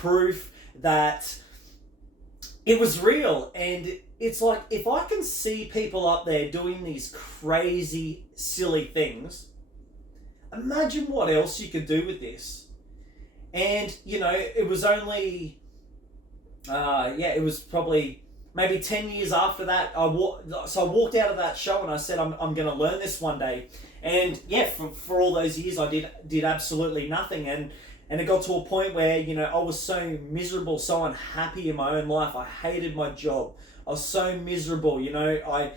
proof that it was real. And it's like, if I can see people up there doing these crazy, silly things, imagine what else you could do with this. And, it was only, it was probably maybe 10 years after that. So I walked out of that show and I said, I'm going to learn this one day. And for all those years, I did absolutely nothing. And it got to a point where, I was so miserable, so unhappy in my own life. I hated my job. I was so miserable. I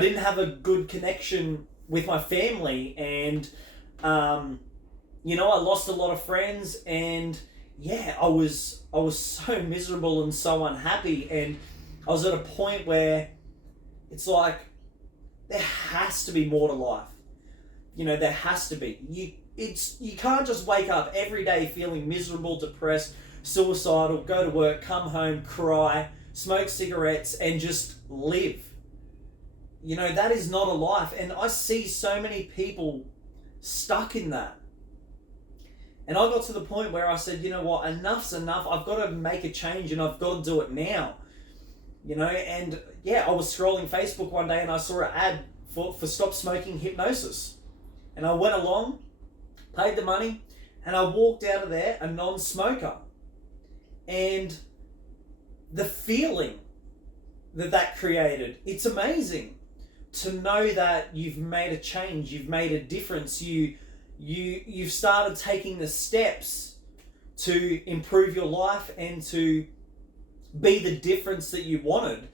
didn't have a good connection with my family. And, I lost a lot of friends. And, I was so miserable and so unhappy. And I was at a point where it's like, there has to be more to life. There has to be. You can't just wake up every day feeling miserable, depressed, suicidal, go to work, come home, cry, smoke cigarettes, and just live. That is not a life. And I see so many people stuck in that. And I got to the point where I said, you know what, enough's enough. I've got to make a change and I've got to do it now. And I was scrolling Facebook one day and I saw an ad for Stop Smoking Hypnosis. And I went along, paid the money, and I walked out of there a non-smoker. And the feeling that created, it's amazing to know that you've made a change, you've made a difference, you've started taking the steps to improve your life and to be the difference that you wanted.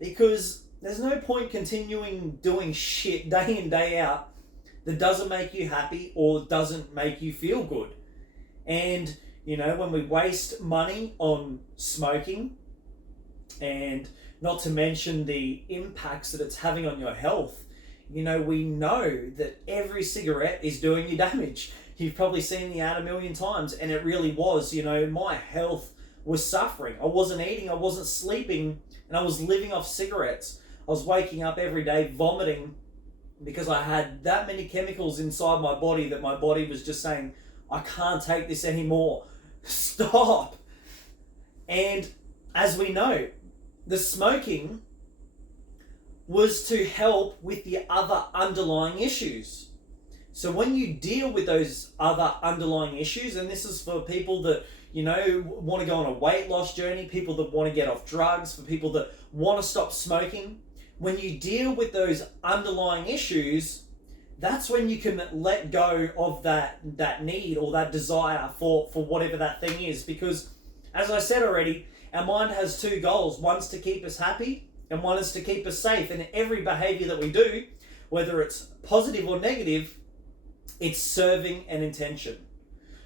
Because there's no point continuing doing shit day in, day out that doesn't make you happy or doesn't make you feel good. And, when we waste money on smoking, and not to mention the impacts that it's having on your health, we know that every cigarette is doing you damage. You've probably seen the ad a million times, and it really was. My health was suffering. I wasn't eating, I wasn't sleeping, and I was living off cigarettes. I was waking up every day vomiting because I had that many chemicals inside my body that my body was just saying, I can't take this anymore. Stop. And as we know, the smoking was to help with the other underlying issues. So when you deal with those other underlying issues, and this is for people that, want to go on a weight loss journey, people that want to get off drugs, for people that want to stop smoking, when you deal with those underlying issues, that's when you can let go of that need or that desire for whatever that thing is. Because, as I said already, our mind has two goals. One's to keep us happy and one is to keep us safe. And every behavior that we do, whether it's positive or negative, it's serving an intention.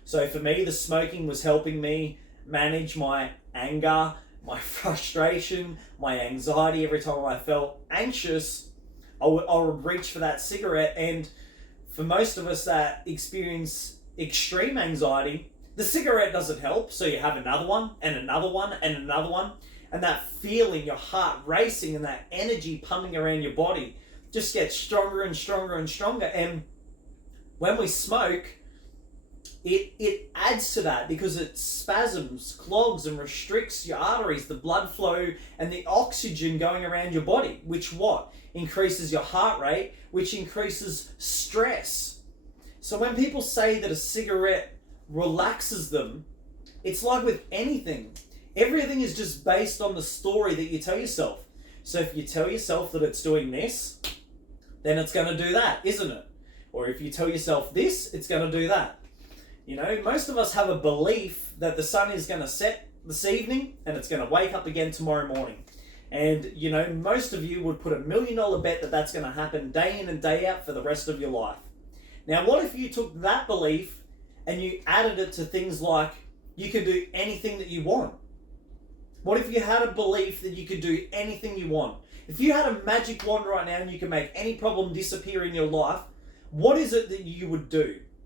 So for me, the smoking was helping me manage my anger, my frustration, my anxiety. Every time I felt anxious, I would reach for that cigarette. And for most of us that experience extreme anxiety, the cigarette doesn't help. So you have another one and another one and another one. And that feeling, your heart racing and that energy pumping around your body just gets stronger and stronger and stronger. And when we smoke, it adds to that because it spasms, clogs and restricts your arteries, the blood flow and the oxygen going around your body, which increases your heart rate, which increases stress. So when people say that a cigarette relaxes them, it's like with anything. Everything is just based on the story that you tell yourself. So if you tell yourself that it's doing this, then it's going to do that, isn't it? Or if you tell yourself this, it's going to do that. Most of us have a belief that the sun is going to set this evening and it's going to wake up again tomorrow morning. And, most of you would put $1 million bet that that's going to happen day in and day out for the rest of your life. Now, what if you took that belief and you added it to things like you can do anything that you want? What if you had a belief that you could do anything you want? If you had a magic wand right now and you can make any problem disappear in your life, what is it that you would do?